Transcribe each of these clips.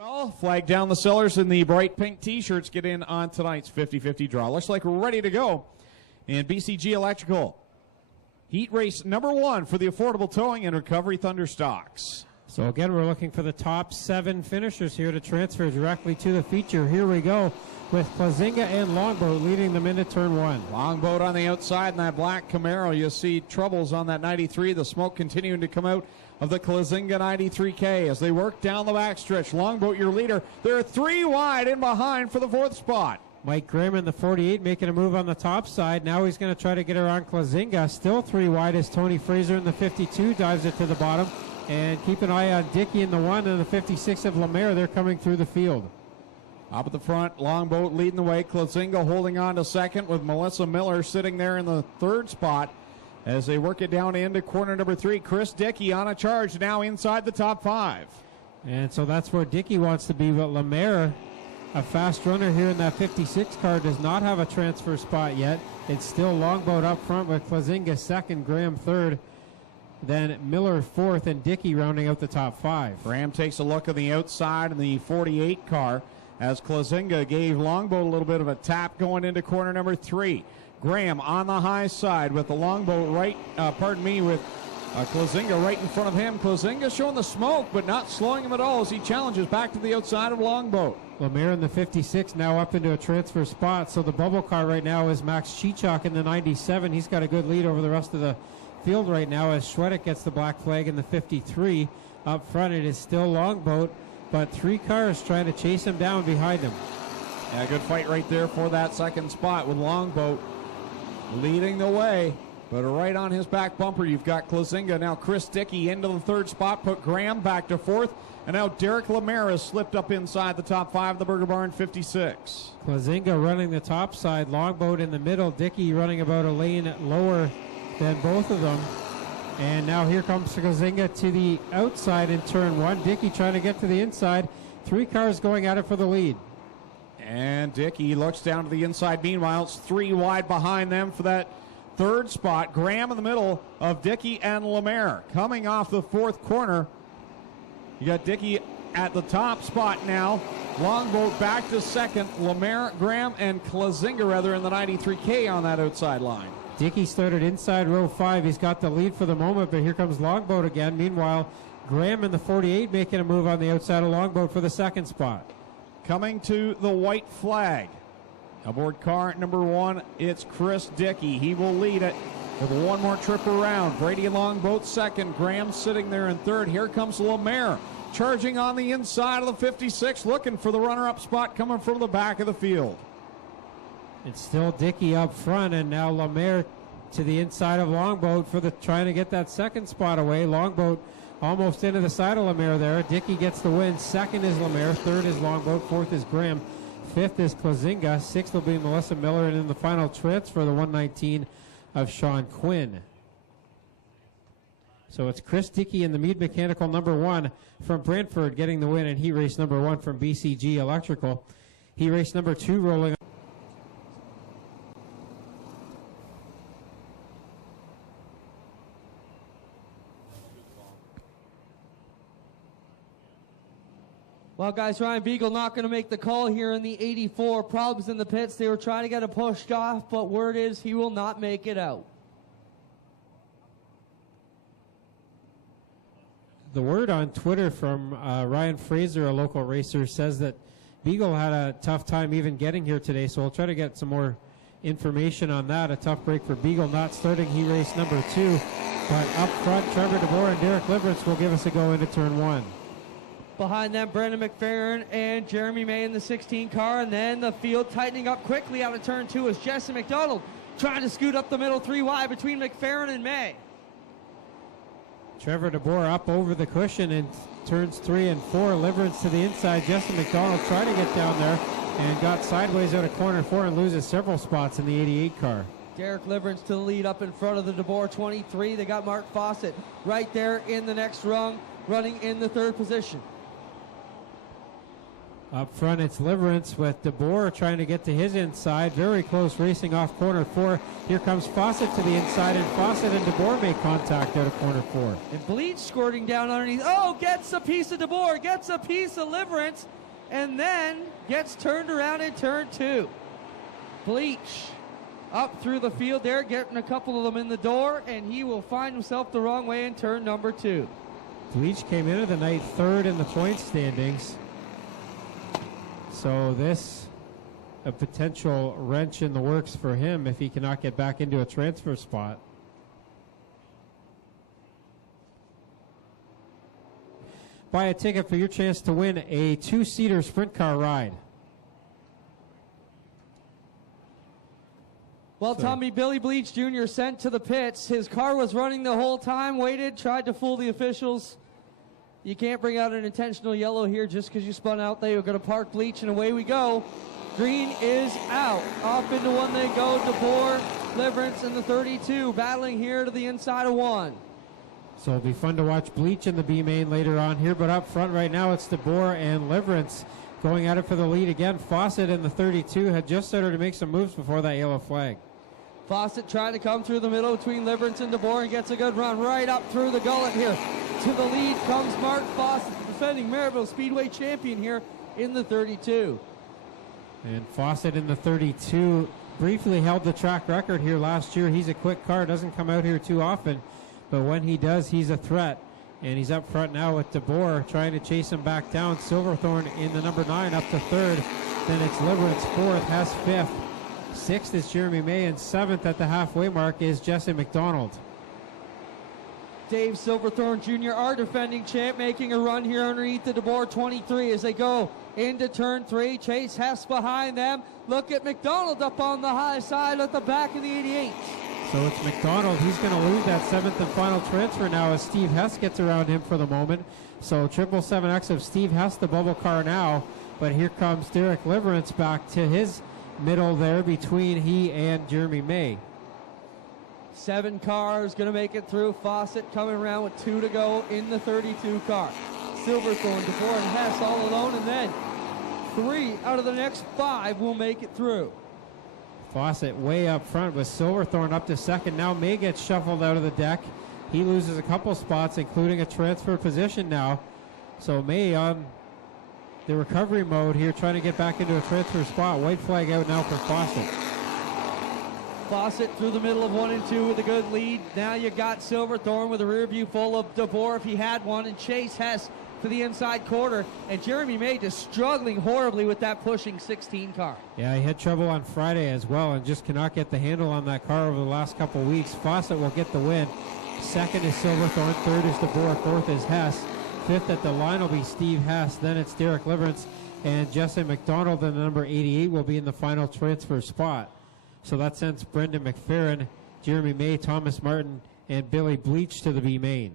Well, flag down the sellers in the bright pink t-shirts get in on tonight's 50-50 draw. Looks like we're ready to go in BCG Electrical. Heat race number 1 for the affordable towing and recovery Thunderstocks. So again, we're looking for the top 7 finishers here to transfer directly to the feature. Here we go with Klazinga and Longboat leading them into turn 1. Longboat on the outside in that black Camaro. You'll see troubles on that 93. The smoke continuing to come out of the Klazinga 93K as they work down the backstretch. Longboat, your leader. They're 3 wide in behind for the 4th spot. Mike Graham in the 48 making a move on the top side. Now he's going to try to get around Klazinga. Still 3 wide as Tony Fraser in the 52 dives it to the bottom. And keep an eye on Dickey in the 1 and the 56 of Lemaire. They're coming through the field. Up at the front, Longboat leading the way. Klazinga holding on to second with Melissa Miller sitting there in the 3rd spot as they work it down into corner number 3. Chris Dickey on a charge now inside the top 5. And so that's where Dickey wants to be, but Lemaire, a fast runner here in that 56 car, does not have a transfer spot yet. It's still Longboat up front with Klazinga 2nd, Graham 3rd, then Miller 4th, and Dickey rounding out the top 5. Graham takes a look on the outside in the 48 car as Klazinga gave Longboat a little bit of a tap going into corner number 3. Graham on the high side with the Longboat with Klazinga right in front of him. Klazinga showing the smoke but not slowing him at all as he challenges back to the outside of Longboat. Lemaire in the 56 now up into a transfer spot. So the bubble car right now is Max Chichok in the 97. He's got a good lead over the rest of the field right now as Schwedick gets the black flag in the 53. Up front it is still Longboat, but 3 cars trying to chase him down behind him. Yeah, good fight right there for that 2nd spot with Longboat leading the way. But right on his back bumper, you've got Klazinga. Now Chris Dickey into the 3rd spot, put Graham back to 4th. And now Derek Lemaire has slipped up inside the top 5 of the Burger Barn 56. Klazinga running the top side, Longboat in the middle, Dickey running about a lane lower than both of them. And now here comes Klazinga to the outside in turn 1. Dickey trying to get to the inside. 3 cars going at it for the lead. And Dickey looks down to the inside. Meanwhile, it's 3 wide behind them for that 3rd spot. Graham in the middle of Dickey and Lemaire. Coming off the 4th corner, you got Dickey at the top spot now. Longboat back to 2nd. Lemaire, Graham, and Klazinga in the 93K on that outside line. Dickey started inside row 5. He's got the lead for the moment, but here comes Longboat again. Meanwhile, Graham in the 48 making a move on the outside of Longboat for the 2nd spot. Coming to the white flag. Aboard car number 1, it's Chris Dickey. He will lead it with 1 more trip around. Brady Longboat 2nd. Graham sitting there in 3rd. Here comes Lemaire charging on the inside of the 56, looking for the runner-up spot coming from the back of the field. It's still Dickey up front, and now Lemaire to the inside of Longboat for trying to get that 2nd spot away. Longboat almost into the side of Lemaire there. Dickey gets the win. 2nd is Lemaire. 3rd is Longboat. 4th is Graham. 5th is Klazinga. 6th will be Melissa Miller. And in the final transfer, the 119 of Sean Quinn. So it's Chris Dickey in the Meade Mechanical number 1 from Brantford getting the win in heat race number 1 from BCG Electrical. Heat race number 2 rolling. Well, guys, Ryan Beagle not going to make the call here in the 84. Problems in the pits. They were trying to get it pushed off, but word is he will not make it out. The word on Twitter from Ryan Fraser, a local racer, says that Beagle had a tough time even getting here today, so we'll try to get some more information on that. A tough break for Beagle, not starting heat race number 2. But up front, Trevor DeBoer and Derek Liverance will give us a go into turn 1. Behind them, Brendan McFerrin and Jeremy May in the 16 car, and then the field tightening up quickly out of turn 2 as Jesse McDonald trying to scoot up the middle 3 wide between McFerrin and May. Trevor DeBoer up over the cushion in turns 3 and 4. Liverance to the inside. Jesse McDonald trying to get down there and got sideways out of corner 4 and loses several spots in the 88 car. Derek Liverance to the lead up in front of the DeBoer 23. They got Mark Fawcett right there in the next rung, running in the 3rd position. Up front, it's Liverance with DeBoer trying to get to his inside. Very close racing off corner 4. Here comes Fawcett to the inside, and Fawcett and DeBoer make contact out of corner 4. And Bleach squirting down underneath. Oh, gets a piece of DeBoer, gets a piece of Liverance, and then gets turned around in turn 2. Bleach up through the field there, getting a couple of them in the door, and he will find himself the wrong way in turn number 2. Bleach came into the night 3rd in the point standings. So this, a potential wrench in the works for him if he cannot get back into a transfer spot. Buy a ticket for your chance to win a 2-seater sprint car ride. Well, Tommy, Billy Bleach Jr. sent to the pits. His car was running the whole time, waited, tried to fool the officials. You can't bring out an intentional yellow here just because you spun out. They were going to park Bleach, and away we go. Green is out. Off into one they go. DeBoer, Liverance, and the 32 battling here to the inside of 1. So it'll be fun to watch Bleach in the B main later on here, but up front right now it's DeBoer and Liverance going at it for the lead again. Fawcett in the 32 had just started to make some moves before that yellow flag. Fawcett trying to come through the middle between Liverance and DeBoer and gets a good run right up through the gullet here. To the lead comes Mark Fawcett, the defending Maryville Speedway champion here in the 32. And Fawcett in the 32 briefly held the track record here last year. He's a quick car, doesn't come out here too often, but when he does, he's a threat. And he's up front now with DeBoer trying to chase him back down. Silverthorne in the number 9 up to 3rd. Then it's Liverance 4th, Hess 5th. 6th is Jeremy May, and 7th at the halfway mark is Jesse McDonald. Dave Silverthorne Jr., our defending champ, making a run here underneath the DeBoer 23 as they go into turn 3. Chase Hess behind them. Look at McDonald up on the high side at the back of the 88. So it's McDonald. He's going to lose that 7th and final transfer now as Steve Hess gets around him for the moment. So 777X of Steve Hess, the bubble car now. But here comes Derek Liverance back to his middle there between he and Jeremy May. 7 cars going to make it through. Fawcett coming around with 2 to go in the 32 car. Silverthorne, DeBoer, and Hess all alone, and then 3 out of the next 5 will make it through. Fawcett way up front with Silverthorne up to 2nd. Now May gets shuffled out of the deck. He loses a couple spots, including a transfer position now. So May on the recovery mode here, trying to get back into a transfer spot. White flag out now for Fawcett. Fawcett through the middle of 1 and 2 with a good lead. Now you got Silverthorne with a rear view full of DeBoer if he had one, and Chase Hess to the inside quarter. And Jeremy May just struggling horribly with that pushing 16 car. Yeah, he had trouble on Friday as well and just cannot get the handle on that car over the last couple weeks. Fawcett will get the win. 2nd is Silverthorne. 3rd is DeBoer. 4th is Hess. 5th at the line will be Steve Hess. Then it's Derek Liverance. And Jesse McDonald in the number 88 will be in the final transfer spot. So that sends Brendan McFerrin, Jeremy May, Thomas Martin, and Billy Bleach to the B main.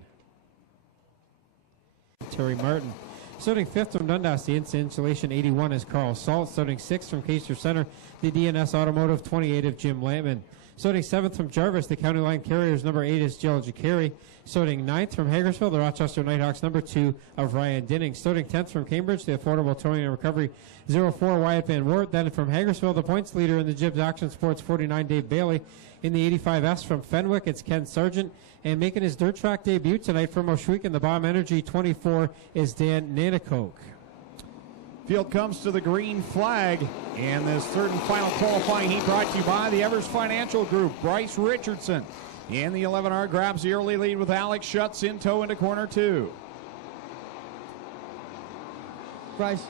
Terry Martin. Starting 5th from Dundas, the Insulation 81 is Carl Salt. Starting 6th from Kaiser Center, the DNS Automotive 28 of Jim Lampman. Starting 7th from Jarvis, the County Line Carriers number 8 is Jill Jacari. Starting 9th from Hagersville, the Rochester Nighthawks number 2 of Ryan Dinning. Starting 10th from Cambridge, the Affordable Towing and Recovery 04 Wyatt Van Wert. Then from Hagersville, the points leader in the Gibbs Action Sports 49 Dave Bailey. In the 85S from Fenwick, it's Ken Sargent. And making his dirt track debut tonight from Oshweek in the Bomb Energy 24 is Dan Nanakoke. Field comes to the green flag, and this 3rd and final qualifying heat brought to you by the Evers Financial Group. Bryce Richardson in the 11R grabs the early lead with Alex Schutz in tow into corner 2. Bryce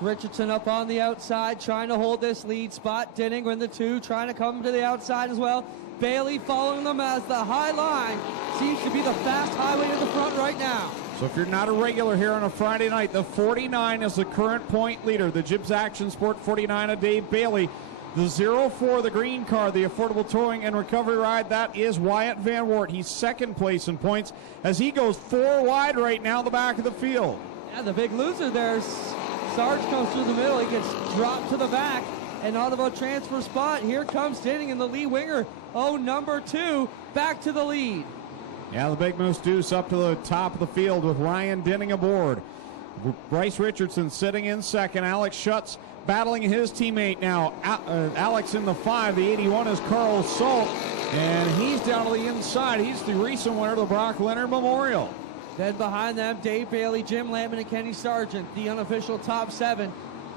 Richardson up on the outside trying to hold this lead spot. Dinning in the 2 trying to come to the outside as well. Bailey following them as the high line seems to be the fast highway to the front right now. So if you're not a regular here on a Friday night, the 49 is the current point leader. The Gibbs Action Sport 49 of Dave Bailey. The 04, the green car, the Affordable Towing and Recovery ride, that is Wyatt Van Wert. He's 2nd place in points as he goes 4 wide right now the back of the field. Yeah, the big loser there. Sarge comes through the middle. He gets dropped to the back and out of a transfer spot. Here comes Dinning in the Lee Winger. Oh, number 2 back to the lead. Yeah, the Big Moose Deuce up to the top of the field with Ryan Dinning aboard. Bryce Richardson sitting in second. Alex Schutz battling his teammate now. Alex in the 5. The 81 is Carl Salt, and he's down to the inside. He's the recent winner of the Brock Leonard Memorial. Then behind them, Dave Bailey, Jim Lampman, and Kenny Sargent, the unofficial top 7.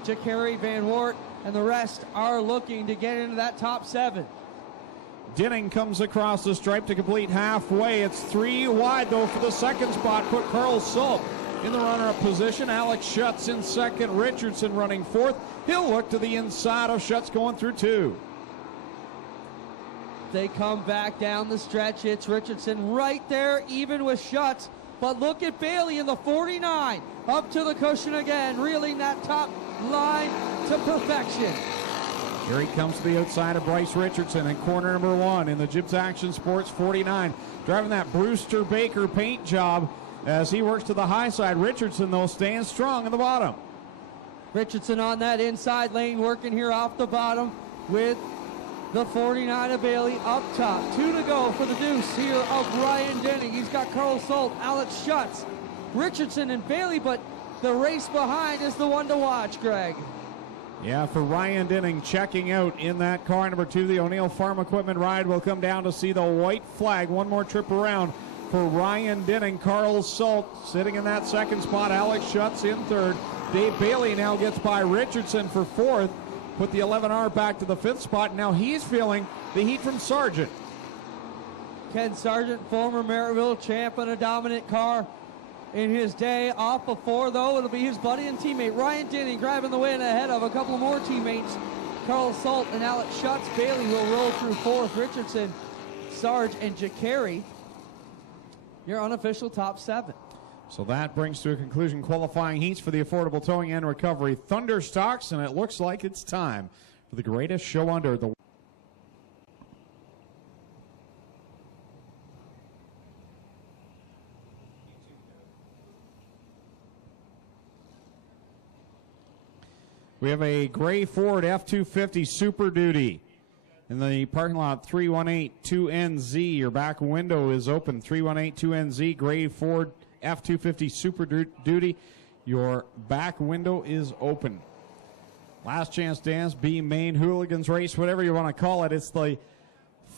Jacari, Van Wart, and the rest are looking to get into that top 7. Dinning comes across the stripe to complete halfway. It's 3 wide, though, for the second spot. Put Carl Salt in the runner-up position. Alex Schutz in second. Richardson running fourth. He'll look to the inside of Schutz going through 2. They come back down the stretch. It's Richardson right there, even with Schutz. But look at Bailey in the 49. Up to the cushion again, reeling that top line to perfection. Here he comes to the outside of Bryce Richardson in corner number 1 in the Gibbs Action Sports 49. Driving that Brewster Baker paint job as he works to the high side. Richardson, though, staying strong in the bottom. Richardson on that inside lane, working here off the bottom with the 49 of Bailey up top. 2 to go for the deuce here of Ryan Denning. He's got Carl Salt, Alex Schutz, Richardson, and Bailey, but the race behind is the one to watch, Greg. Yeah, for Ryan Denning checking out in that car number 2, the O'Neill Farm Equipment ride will come down to see the white flag. One more trip around for Ryan Denning. Carl Salt sitting in that second spot. Alex Schutz in third. Dave Bailey now gets by Richardson for fourth. Put the 11R back to the 5th spot. Now he's feeling the heat from Sargent. Ken Sargent, former Maryville champ in a dominant car in his day. Off before, though, it'll be his buddy and teammate Ryan Denning grabbing the win ahead of a couple more teammates. Carl Salt and Alex Schutz. Bailey will roll through 4th. Richardson, Sarge, and Jacari, your unofficial top 7. So that brings to a conclusion qualifying heats for the Affordable Towing and Recovery Thunderstocks, and it looks like it's time for the greatest show under the We have a gray Ford F-250 Super Duty in the parking lot, 3182NZ. Your back window is open, 3182NZ, gray Ford F-250 Super Duty. Your back window is open. Last chance dance, B Main Hooligans Race, whatever you want to call it. It's the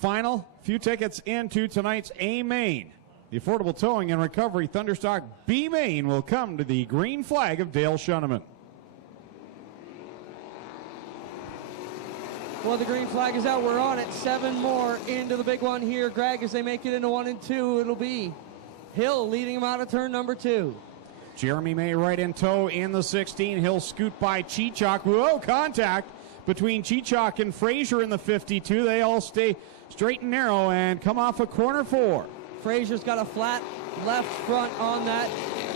final few tickets into tonight's A Main. The Affordable Towing and Recovery Thunderstock B Main will come to the green flag of Dale Shuneman. Well, the green flag is out. We're on it. 7 more into the big one here, Greg, as they make it into 1 and 2. It'll be Hill leading him out of turn number 2. Jeremy May right in tow in the 16. He'll scoot by Chichok. Whoa, contact between Chichok and Frazier in the 52. They all stay straight and narrow and come off a corner 4. Frazier's got a flat left front on that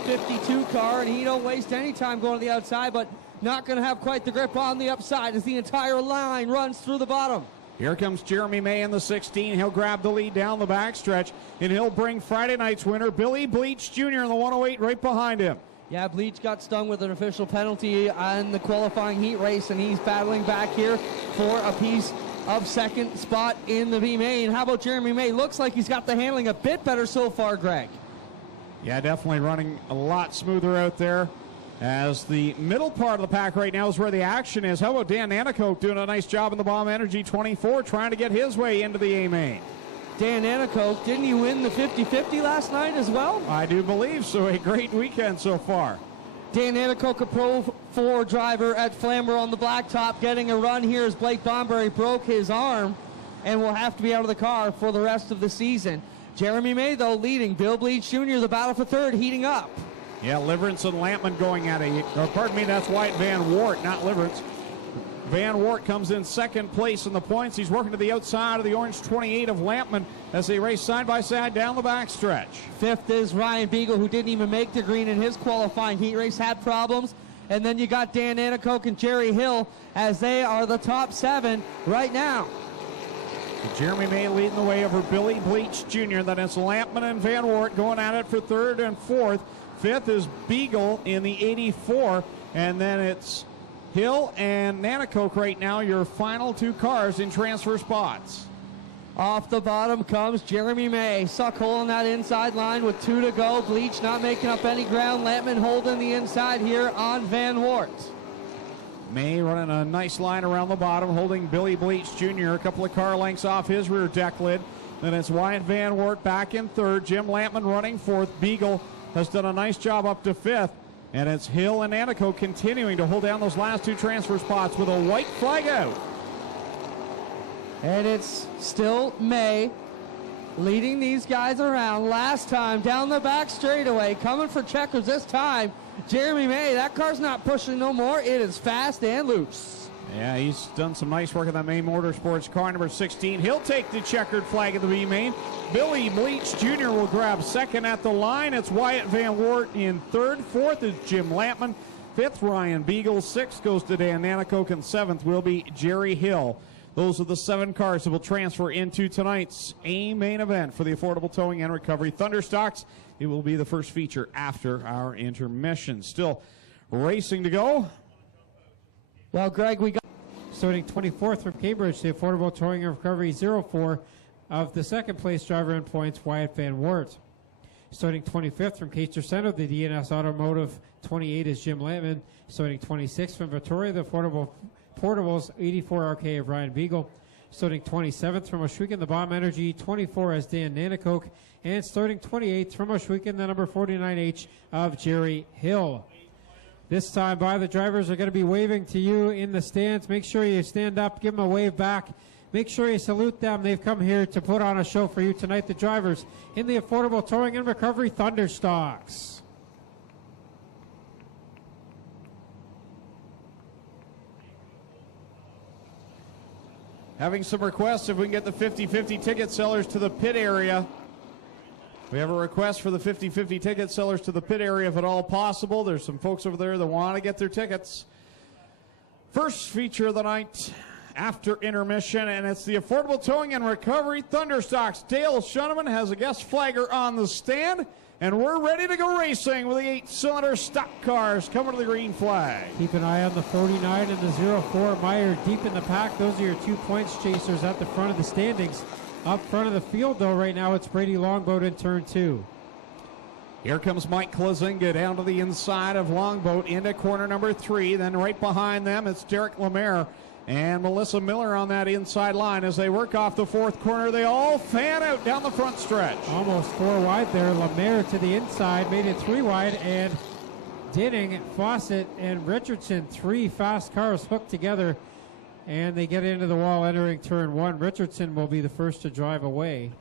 52 car, and he don't waste any time going to the outside, but not going to have quite the grip on the upside as the entire line runs through the bottom. Here comes Jeremy May in the 16. He'll grab the lead down the backstretch, and he'll bring Friday night's winner, Billy Bleach Jr. in the 108 right behind him. Yeah, Bleach got stung with an official penalty on the qualifying heat race, and he's battling back here for a piece of second spot in the B main. How about Jeremy May? Looks like he's got the handling a bit better so far, Greg. Yeah, definitely running a lot smoother out there. As the middle part of the pack right now is where the action is. How about Dan Anacoke doing a nice job in the Bomb Energy 24, trying to get his way into the A main. Dan Anacoke, didn't he win the 50-50 last night as well? I do believe so. A great weekend so far. Dan Anacoke, a Pro 4 driver at Flammer on the blacktop, getting a run here as Blake Bomberry broke his arm and will have to be out of the car for the rest of the season. Jeremy May, though, leading. Bill Bleach Jr., the battle for third, heating up. Yeah, Liverance and Lampman going at it. Pardon me, that's Wyatt Van Wart, not Liverance. Van Wart comes in second place in the points. He's working to the outside of the orange 28 of Lampman as they race side by side down the backstretch. 5th is Ryan Beagle, who didn't even make the green in his qualifying heat race, had problems. And then you got Dan Anacoke and Jerry Hill as they are the top 7 right now. Jeremy May leading the way over Billy Bleach Jr. Then it's Lampman and Van Wart going at it for 3rd and 4th. 5th is Beagle in the 84, and then it's Hill and Nanacoke right now, your final 2 cars in transfer spots. Off the bottom comes Jeremy May. Suck hole on that inside line with 2 to go. Bleach not making up any ground. Lampman holding the inside here on Van Wart. May running a nice line around the bottom, holding Billy Bleach Jr. a couple of car lengths off his rear deck lid. Then it's Wyatt Van Wart back in third. Jim Lampman running fourth. Beagle has done a nice job up to fifth. And it's Hill and Anico continuing to hold down those last 2 transfer spots with a white flag out. And it's still May leading these guys around. Last time down the back straightaway, coming for checkers this time. Jeremy May, that car's not pushing no more. It is fast and loose. Yeah, he's done some nice work in that Maine Motorsports car, number 16. He'll take the checkered flag of the B main. Billy Bleach Jr. will grab second at the line. It's Wyatt Van Wart in third. Fourth is Jim Lampman. Fifth, Ryan Beagle. Sixth goes to Dan Nanakoke, and seventh will be Jerry Hill. Those are the 7 cars that will transfer into tonight's A main event for the Affordable Towing and Recovery Thunderstocks. It will be the first feature after our intermission. Still racing to go. Well, Greg, we got Starting 24th from Cambridge, the Affordable Towing and Recovery 04 of the second place driver in points, Wyatt Van Wart. Starting 25th from Caster Center, the DNS Automotive 28 is Jim Lampman. Starting 26th from Victoria, the Affordable Portables 84RK of Ryan Beagle. Starting 27th from Oshwegan, the Bomb Energy 24 as Dan Nanakoke. And starting 28th from Oshwegan, the number 49H of Jerry Hill. This time by the drivers are going to be waving to you in the stands. Make sure you stand up, give them a wave back. Make sure you salute them. They've come here to put on a show for you tonight, the drivers in the Affordable Towing and Recovery Thunderstocks. Having some requests if we can get the 50-50 ticket sellers to the pit area. We have a request for the 50-50 ticket sellers to the pit area if at all possible. There's some folks over there that want to get their tickets. First feature of the night after intermission, and it's the Affordable Towing and Recovery Thunderstocks. Dale Shuneman has a guest flagger on the stand, and we're ready to go racing with the 8-cylinder stock cars coming to the green flag. Keep an eye on the 49 and the 04. Meyer deep in the pack. Those are your 2 points chasers at the front of the standings. Up front of the field, though, right now, it's Brady Longboat in turn 2. Here comes Mike Klazinga down to the inside of Longboat into corner number 3. Then right behind them, it's Derek Lemaire and Melissa Miller on that inside line. As they work off the 4th corner, they all fan out down the front stretch. Almost 4 wide there. Lemaire to the inside, made it 3 wide, and Dinning, Fawcett, and Richardson, 3 fast cars hooked together. And they get into the wall entering turn 1. Richardson will be the first to drive away.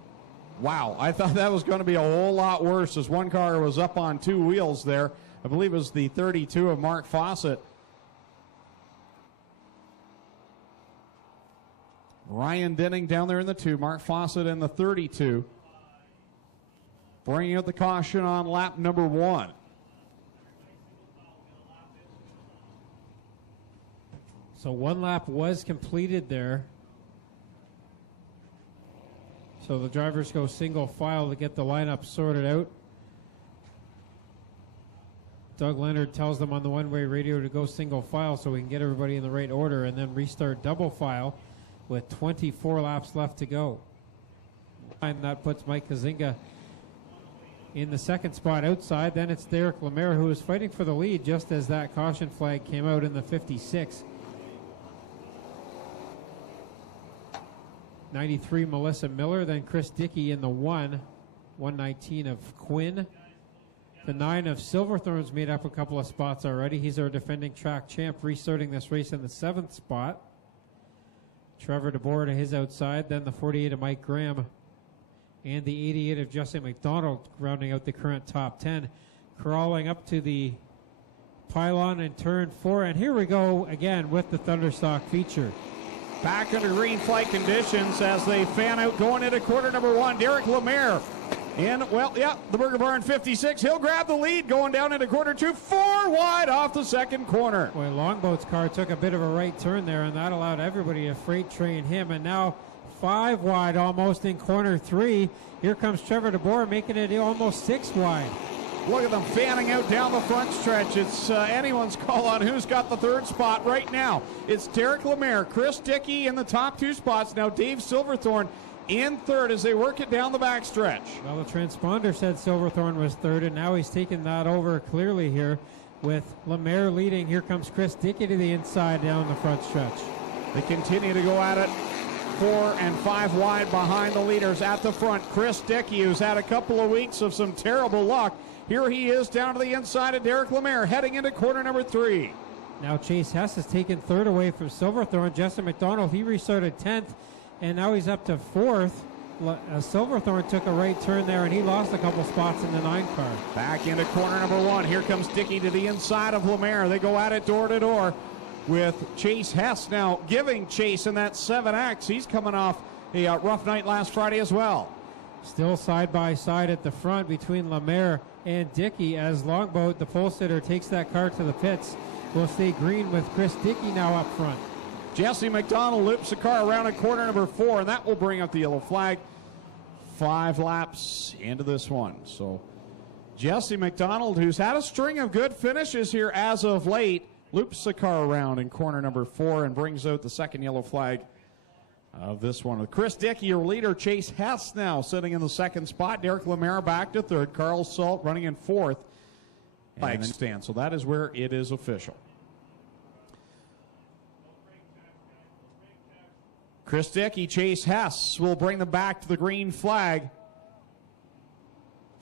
Wow, I thought that was going to be a whole lot worse as one car was up on 2 wheels there. I believe it was the 32 of Mark Fawcett. Ryan Denning down there in the 2, Mark Fawcett in the 32. Bringing out the caution on lap number 1. So 1 lap was completed there. So the drivers go single file to get the lineup sorted out. Doug Leonard tells them on the one-way radio to go single file so we can get everybody in the right order and then restart double file with 24 laps left to go. And that puts Mike Kazinga in the 2nd spot outside. Then it's Derek Lemaire who is fighting for the lead just as that caution flag came out in the 56. 93 Melissa Miller, then Chris Dickey in the 119 of Quinn. The 9 of Silverthorne's made up a couple of spots already. He's our defending track champ, restarting this race in the 7th spot. Trevor DeBoer to his outside, then the 48 of Mike Graham, and the 88 of Justin McDonald rounding out the current top 10. Crawling up to the pylon in turn 4, and here we go again with the Thunderstock feature. Back under green flag conditions as they fan out going into quarter number 1. Derek Lemaire in, the Burger Barn 56. He'll grab the lead going down into quarter 2. 4 wide off the 2nd corner. Boy, Longboat's car took a bit of a right turn there, and that allowed everybody to freight train him. And now 5 wide almost in corner 3. Here comes Trevor DeBoer making it almost 6 wide. Look at them fanning out down the front stretch. It's anyone's call on who's got the 3rd spot right now. It's Derek Lemaire, Chris Dickey in the top 2 spots. Now Dave Silverthorne in third as they work it down the backstretch. Well, the transponder said Silverthorne was third, and now he's taken that over clearly here with Lemaire leading. Here comes Chris Dickey to the inside down the front stretch. They continue to go at it 4 and 5 wide behind the leaders at the front. Chris Dickey, who's had a couple of weeks of some terrible luck. Here he is down to the inside of Derek Lemaire, heading into corner number 3. Now Chase Hess has taken third away from Silverthorne. Justin McDonald, he restarted 10th, and now he's up to 4th. Silverthorne took a right turn there, and he lost a couple spots in the 9 car. Back into corner number 1. Here comes Dickey to the inside of Lemaire. They go at it door to door with Chase Hess now giving Chase in that 7X. He's coming off a rough night last Friday as well. Still side by side at the front between Lemaire and Dickey as Longboat, the pole sitter, takes that car to the pits. Will stay green with Chris Dickey now up front. Jesse McDonald loops the car around at corner number 4, and that will bring up the yellow flag. 5 laps into this one. So Jesse McDonald, who's had a string of good finishes here as of late, loops the car around in corner number 4 and brings out the second yellow flag of this one. With Chris Dickey, your leader, Chase Hess now sitting in the second spot. Derek Lemaire back to third. Carl Salt running in 4th. Flag stand. So that is where it is official. Chris Dickey, Chase Hess will bring them back to the green flag.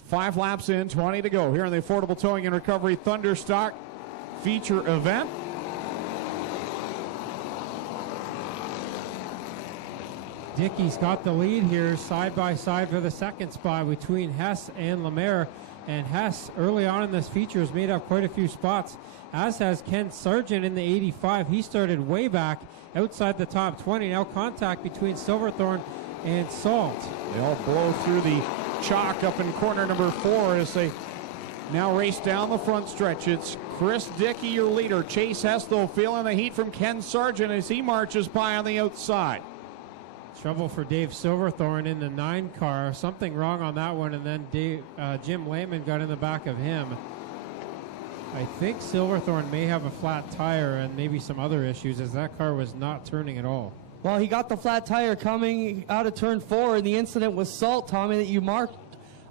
5 laps in, 20 to go here in the Affordable Towing and Recovery Thunderstock feature event. Dickey's got the lead here side by side for the second spot between Hess and Lemaire. And Hess early on in this feature has made up quite a few spots, as has Ken Sargent in the 85. He started way back outside the top 20. Now contact between Silverthorne and Salt. They all blow through the chalk up in corner number 4 as they now race down the front stretch. It's Chris Dickey, your leader. Chase Hess, though, feeling the heat from Ken Sargent as he marches by on the outside. Trouble for Dave Silverthorne in the 9 car. Something wrong on that one, and then Jim Lehman got in the back of him. I think Silverthorne may have a flat tire and maybe some other issues, as that car was not turning at all. Well, he got the flat tire coming out of turn 4, and the incident with Salt, Tommy, that you marked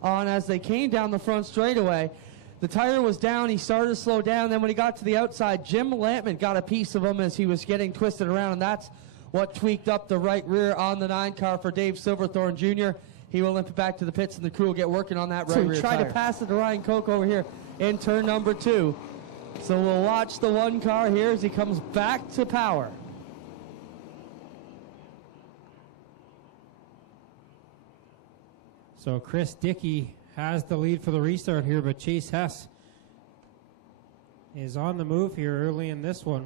on as they came down the front straightaway. The tire was down. He started to slow down. Then when he got to the outside, Jim Lampman got a piece of him as he was getting twisted around, and that's what tweaked up the right rear on the 9 car for Dave Silverthorne Jr. He will limp it back to the pits, and the crew will get working on that right rear tire. Try to pass it to Ryan Koch over here in turn number 2. So we'll watch the 1 car here as he comes back to power. So Chris Dickey has the lead for the restart here, but Chase Hess is on the move here early in this one.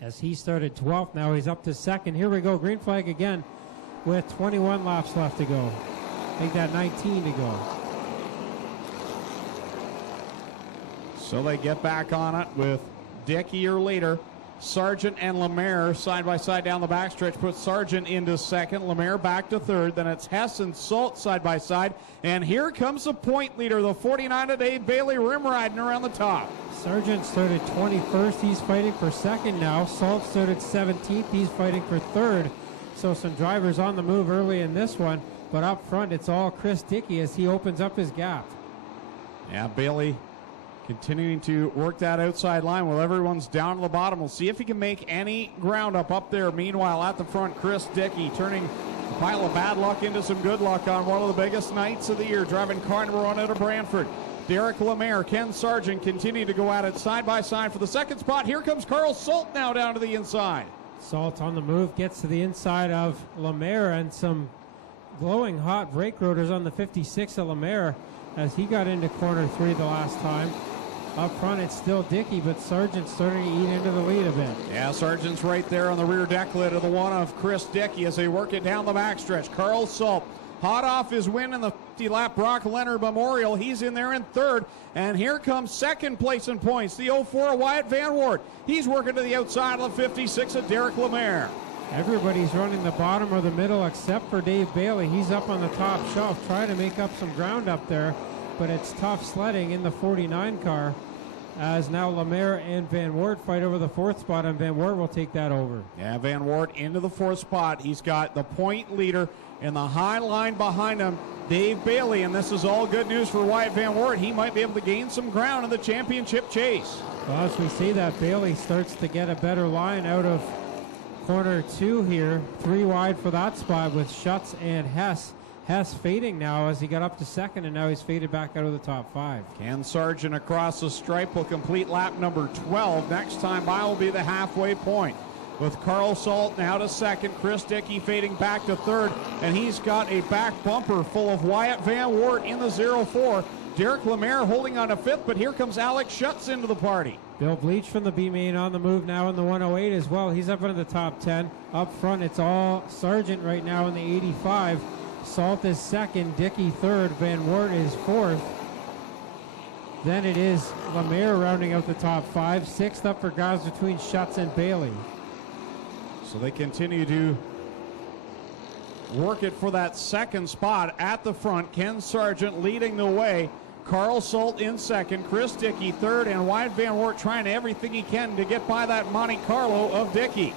As he started 12th, now he's up to 2nd. Here we go, green flag again with 21 laps left to go. Make that 19 to go. So they get back on it with Dickey, your leader. Sargent and Lemaire side by side down the backstretch. Put Sargent into 2nd, Lemaire back to 3rd. Then it's Hess and Salt side by side. And here comes the point leader, the 49 today, Bailey Rim riding around the top. Sargent started 21st. He's fighting for 2nd now. Salt started 17th. He's fighting for 3rd. So some drivers on the move early in this one. But up front, it's all Chris Dickey as he opens up his gap. Yeah, Bailey continuing to work that outside line while everyone's down to the bottom. We'll see if he can make any ground up there. Meanwhile, at the front, Chris Dickey turning a pile of bad luck into some good luck on one of the biggest nights of the year, driving car number 1 out of Brantford. Derek Lemaire, Ken Sargent continue to go at it side by side for the 2nd spot. Here comes Carl Salt now down to the inside. Salt on the move, gets to the inside of Lemaire, and some glowing hot brake rotors on the 56 of Lemaire as he got into corner 3 the last time. Up front, it's still Dickey, but Sargent's starting to eat into the lead a bit. Yeah, Sargent's right there on the rear deck lid of the 1 of Chris Dickey as they work it down the backstretch. Carl Salt, hot off his win in the 50-lap Brock Leonard Memorial. He's in there in 3rd. And here comes 2nd place in points, the 04 Wyatt Van Wart. He's working to the outside of the 56 of Derek Lemaire. Everybody's running the bottom or the middle except for Dave Bailey. He's up on the top shelf trying to make up some ground up there, but it's tough sledding in the 49 car as now Lemaire and Van Wart fight over the 4th spot, and Van Wart will take that over. Yeah, Van Wart into the 4th spot. He's got the point leader, In the high line behind him, Dave Bailey, and this is all good news for Wyatt Van Wert. He might be able to gain some ground in the championship chase. Well, as we see that, Bailey starts to get a better line out of corner 2 here. 3 wide for that spot with Schutz and Hess. Hess fading now as he got up to second, and now he's faded back out of the top 5. Ken Sargent across the stripe will complete lap number 12. Next time by will be the halfway point. With Carl Salt now to second, Chris Dickey fading back to third, and he's got a back bumper full of Wyatt Van Wert in the 0-4. Derek Lemaire holding on to 5th, but here comes Alex Schutz into the party. Bill Bleach from the B-Main on the move now in the 108 as well. He's up into the top 10. Up front, it's all Sargent right now in the 85. Salt is second, Dickey third, Van Wert is 4th. Then it is Lemaire rounding out the top 5. 6th up for guys between Schutz and Bailey. So they continue to work it for that second spot at the front. Ken Sargent leading the way. Carl Salt in second, Chris Dickey third, and Wyatt Van Wert trying everything he can to get by that Monte Carlo of Dickey.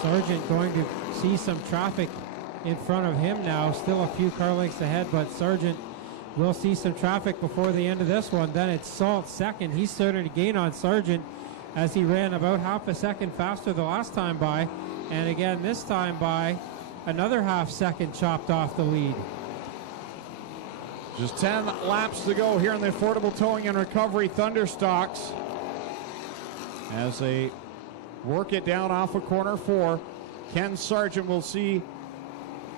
Sargent going to see some traffic in front of him now. Still a few car lengths ahead, but Sargent will see some traffic before the end of this one. Then it's Salt second. He's starting to gain on Sargent as he ran about half a second faster the last time by. And again, this time by another half second chopped off the lead. Just 10 laps to go here in the Affordable Towing and Recovery Thunderstocks as they work it down off of corner 4. Ken Sargent will see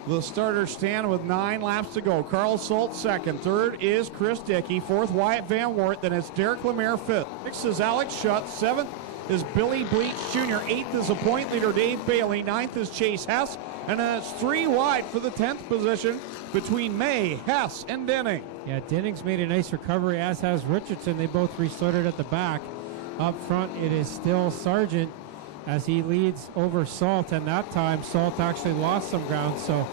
the starter stand with 9 laps to go. Carl Salt second. Third is Chris Dickey. 4th, Wyatt Van Wert. Then it's Derek Lemaire 5th. 6th is Alex Schutz. 7th is Billy Bleach Jr. 8th is a point leader Dave Bailey. 9th is Chase Hess. And then it's 3 wide for the 10th position between May, Hess, and Denning. Yeah, Denning's made a nice recovery, as has Richardson. They both restarted at the back. Up front, it is still Sargent as he leads over Salt, and that time Salt actually lost some ground, so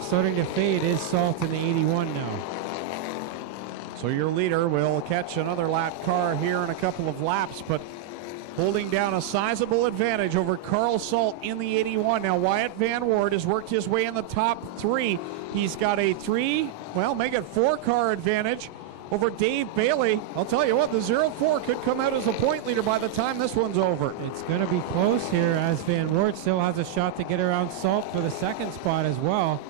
starting to fade is Salt in the 81 now. So your leader will catch another lap car here in a couple of laps, but holding down a sizable advantage over Carl Salt in the 81. Now Wyatt Van Wert has worked his way in the top 3. He's got a 4 car advantage over Dave Bailey. I'll tell you what, the 0-4 could come out as a point leader by the time this one's over. It's going to be close here as Van Wert still has a shot to get around Salt for the second spot as well.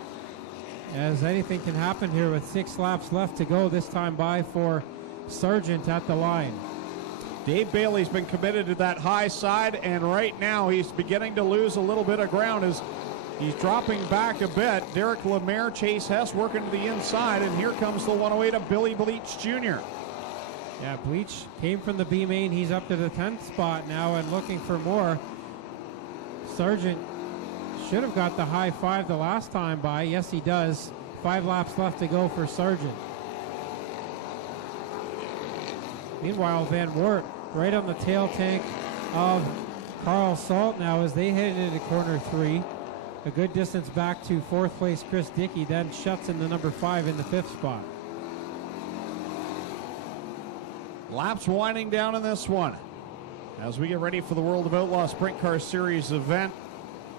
As anything can happen here with 6 laps left to go, this time by for Sargent at the line. Dave Bailey's been committed to that high side, and right now he's beginning to lose a little bit of ground as he's dropping back a bit. Derek Lemaire, Chase Hess working to the inside, and here comes the 108 of Billy Bleach Jr. Yeah, Bleach came from the B-Main. He's up to the 10th spot now and looking for more. Sargent should have got the high 5 the last time by. Yes, he does. 5 laps left to go for Sargent. Meanwhile, Van Wert right on the tail tank of Carl Salt now as they head into corner 3. A good distance back to 4th place Chris Dickey, then Schutz in the number 5 in the 5th spot. Laps winding down in this one as we get ready for the World of Outlaw Sprint Car Series event.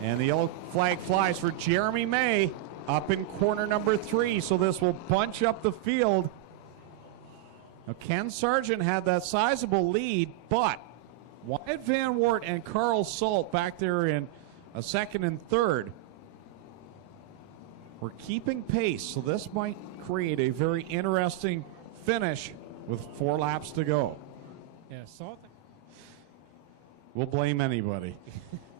And the yellow flag flies for Jeremy May up in corner number 3. So this will bunch up the field. Now Ken Sargent had that sizable lead, but Wyatt Van Wert and Carl Salt back there in a second and third were keeping pace. So this might create a very interesting finish with 4 laps to go. Yeah, Salt. We'll blame anybody.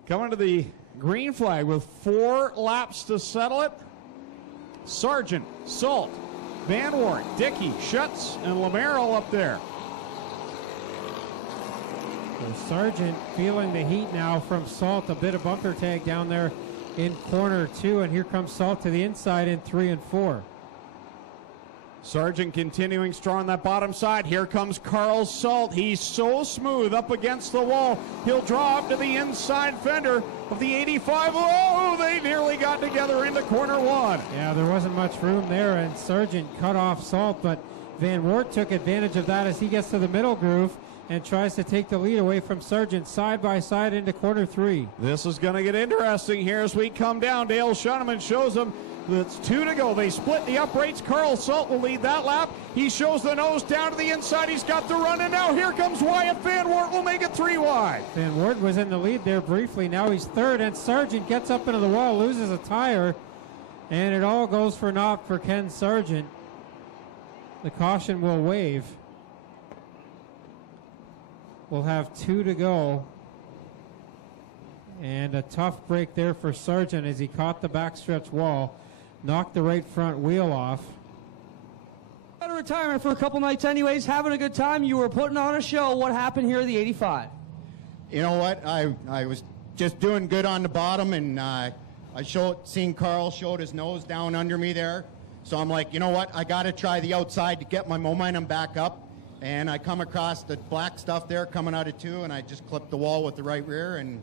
Coming to the green flag with 4 laps to settle it. Sargent, Salt, Van Wert, Dickey, Schutz, and Lemaire all up there. So Sargent feeling the heat now from Salt. A bit of bumper tag down there in corner 2, and here comes Salt to the inside in 3 and 4. Sargent continuing strong on that bottom side. Here comes Carl Salt. He's so smooth up against the wall. He'll draw up to the inside fender of the 85. Oh, they nearly got together into corner 1. Yeah, there wasn't much room there, and Sargent cut off Salt, but Van Wert took advantage of that as he gets to the middle groove. and tries to take the lead away from Sargent side by side into quarter 3. This is going to get interesting here as we come down. Dale Schoeneman shows them that's 2 to go. They split the uprights. Carl Salt will lead that lap. He shows the nose down to the inside. He's got the run, and now here comes Wyatt Van Wert. Will make it 3 wide. Van Wert was in the lead there briefly. Now he's third, and Sargent gets up into the wall, loses a tire, and it all goes for naught for Ken Sargent. The caution will waive. We'll have 2 to go. And a tough break there for Sargent as he caught the backstretch wall, knocked the right front wheel off. Out of retirement for a couple nights anyways, having a good time. You were putting on a show. What happened here at the 85? You know what? I was just doing good on the bottom, and seen Carl showed his nose down under me there. So I'm like, you know what? I got to try the outside to get my momentum back up. And I come across the black stuff there coming out of 2, and I just clipped the wall with the right rear, and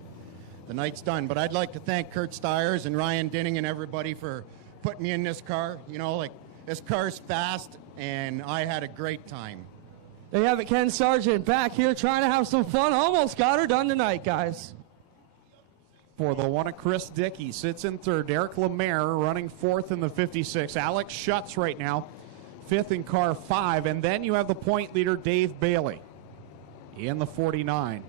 the night's done. But I'd like to thank Kurt Styres and Ryan Dinning and everybody for putting me in this car. You know, like, this car's fast, and I had a great time. There you have it, Ken Sargent back here trying to have some fun. Almost got her done tonight, guys. For the one of Chris Dickey sits in third. Derek Lemaire running fourth in the 56. Alex Schutz right now fifth in car 5, and then you have the point leader Dave Bailey in the 49.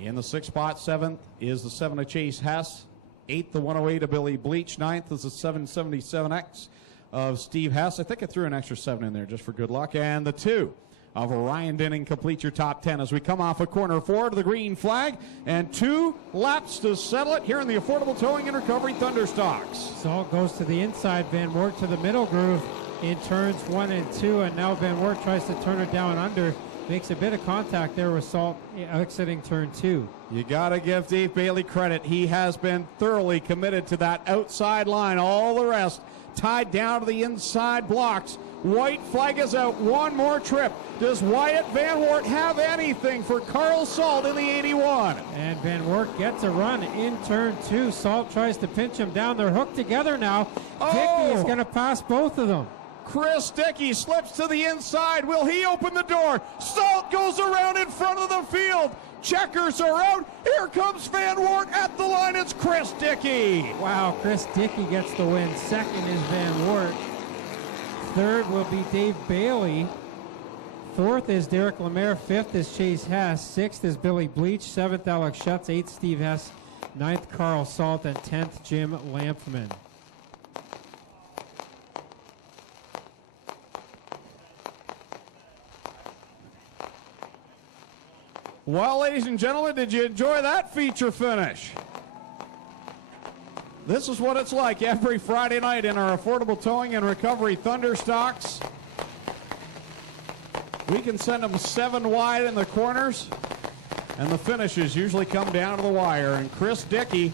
In the 6th spot, 7th is the 7 of Chase Hess, 8th the 108 of Billy Bleach, 9th is the 777X of Steve Hess. I think I threw an extra 7 in there just for good luck, and the 2 of Ryan Dinning complete your top 10 as we come off a corner 4 to the green flag, and 2 laps to settle it here in the Affordable Towing and Recovery Thunderstocks. Salt goes to the inside, Van Wert to the middle groove in turns 1 and 2, and now Van Wert tries to turn it down under. Makes a bit of contact there with Salt exiting turn 2. You got to give Dave Bailey credit. He has been thoroughly committed to that outside line. All the rest tied down to the inside blocks. White flag is out. One more trip. Does Wyatt Van Wert have anything for Carl Salt in the 81? And Van Wert gets a run in turn 2. Salt tries to pinch him down. They're hooked together now. Dickey is going to pass both of them. Chris Dickey slips to the inside. Will he open the door? Salt goes around in front of the field. Checkers are out. Here comes Van Wert at the line. It's Chris Dickey. Wow, Chris Dickey gets the win. Second is Van Wert. Third will be Dave Bailey. Fourth is Derek Lemaire. Fifth is Chase Hess. Sixth is Billy Bleach. Seventh, Alex Schutz. Eighth, Steve Hess. Ninth, Carl Salt. And 10th, Jim Lampman. Well, ladies and gentlemen, did you enjoy that feature finish? This is what it's like every Friday night in our Affordable Towing and Recovery Thunderstocks. We can send them 7 wide in the corners, and the finishes usually come down to the wire. And Chris Dickey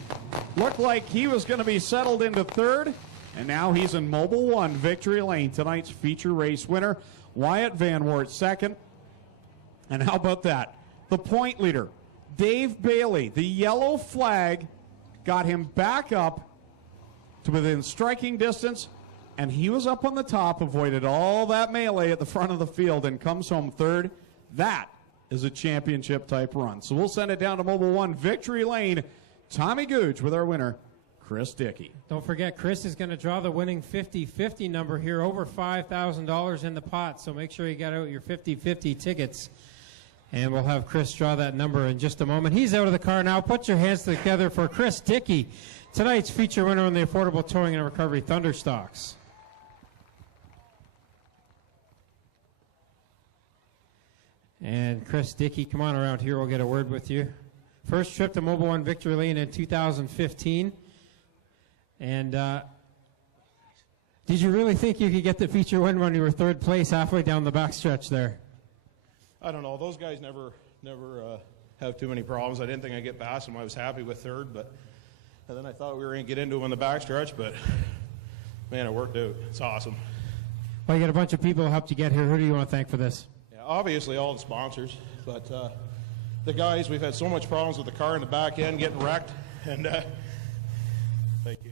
looked like he was going to be settled into third, and now he's in Mobile 1 Victory Lane, tonight's feature race winner. Wyatt Van Wert second. And how about that? The point leader, Dave Bailey, the yellow flag got him back up to within striking distance, and he was up on the top, avoided all that melee at the front of the field, and comes home third. That is a championship type run. So we'll send it down to Mobile 1 Victory Lane. Tommy Googe with our winner, Chris Dickey. Don't forget, Chris is going to draw the winning 50-50 number here, over $5,000 in the pot, so make sure you got out your 50-50 tickets. And we'll have Chris draw that number in just a moment. He's out of the car now. Put your hands together for Chris Dickey, tonight's feature winner on the Affordable Towing and Recovery Thunderstocks. And Chris Dickey, come on around here. We'll get a word with you. First trip to Mobile 1 Victory Lane in 2015. And did you really think you could get the feature win when you were third place halfway down the backstretch there? I don't know. Those guys never have too many problems. I didn't think I'd get past them. I was happy with third, and then I thought we were going to get into them in the backstretch, but man, it worked out. It's awesome. Well, you got a bunch of people who helped you get here. Who do you want to thank for this? Yeah, obviously all the sponsors, but the guys, we've had so much problems with the car in the back end getting wrecked, and thank you.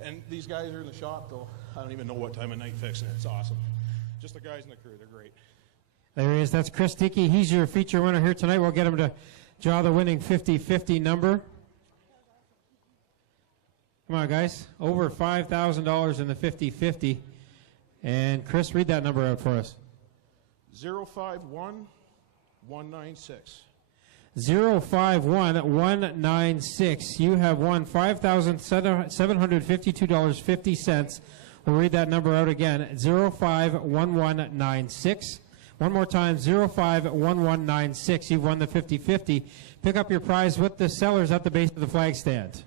And these guys are in the shop, though. I don't even know what time of night fixing it. It's awesome. Just the guys in the crew, they're great. There he is. That's Chris Dickey. He's your feature winner here tonight. We'll get him to draw the winning 50-50 number. Come on, guys. Over $5,000 in the 50-50. And Chris, read that number out for us. 051196. 051196. You have won $5,752.50. We'll read that number out again. 051196. One more time, 051196. You've won the 50-50. Pick up your prize with the sellers at the base of the flag stand.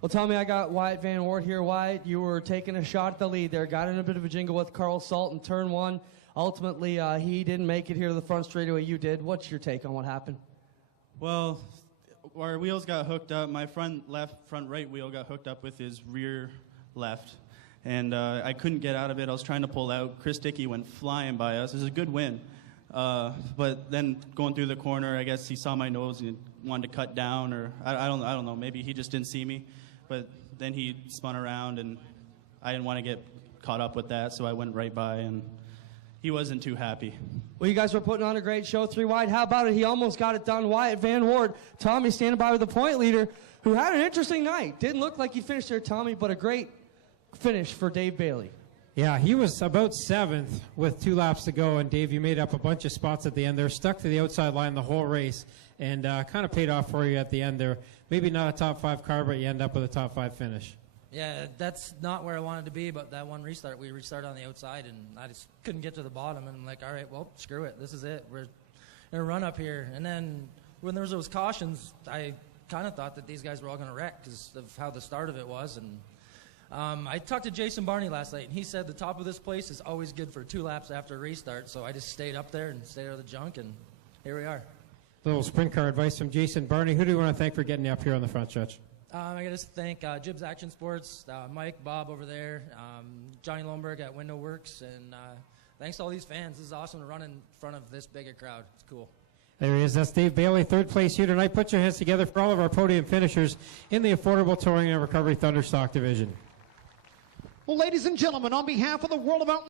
Well, tell me, I got Wyatt Van Wart here. Wyatt, you were taking a shot at the lead there. Got in a bit of a jingle with Carl Salt in turn one. Ultimately, he didn't make it here to the front straightaway. You did. What's your take on what happened? Well, our wheels got hooked up. My front right wheel got hooked up with his rear left. And I couldn't get out of it. I was trying to pull out. Chris Dickey went flying by us. It was a good win. But then going through the corner, I guess he saw my nose and wanted to cut down, or I don't know. Maybe he just didn't see me. But then he spun around, and I didn't want to get caught up with that, so I went right by, and he wasn't too happy. Well, you guys were putting on a great show, 3 wide. How about it? He almost got it done. Wyatt Van Wart, Tommy standing by with the point leader, who had an interesting night. Didn't look like he finished there, Tommy, but a great finish for Dave Bailey. Yeah, he was about 7th with 2 laps to go, and Dave, you made up a bunch of spots at the end there, stuck to the outside line the whole race, and kind of paid off for you at the end there. Maybe not a top 5 car, but you end up with a top 5 finish. Yeah, that's not where I wanted to be, but that one restart, we restarted on the outside, and I just couldn't get to the bottom, and I'm like, all right, well, screw it. This is it. We're in a run up here. And then when there was those cautions, I kind of thought that these guys were all going to wreck because of how the start of it was, and I talked to Jason Barney last night, and he said the top of this place is always good for 2 laps after a restart, so I just stayed up there and stayed out of the junk, and here we are. Little sprint car advice from Jason Barney. Who do you want to thank for getting you up here on the front stretch? I got to thank Jibs Action Sports, Mike, Bob over there, Johnny Lomberg at Window Works, and thanks to all these fans. This is awesome to run in front of this big a crowd. It's cool. There he is. That's Dave Bailey, 3rd place here tonight. Put your hands together for all of our podium finishers in the Affordable Touring and Recovery Thunderstock division. Well, ladies and gentlemen, on behalf of the World of Mountain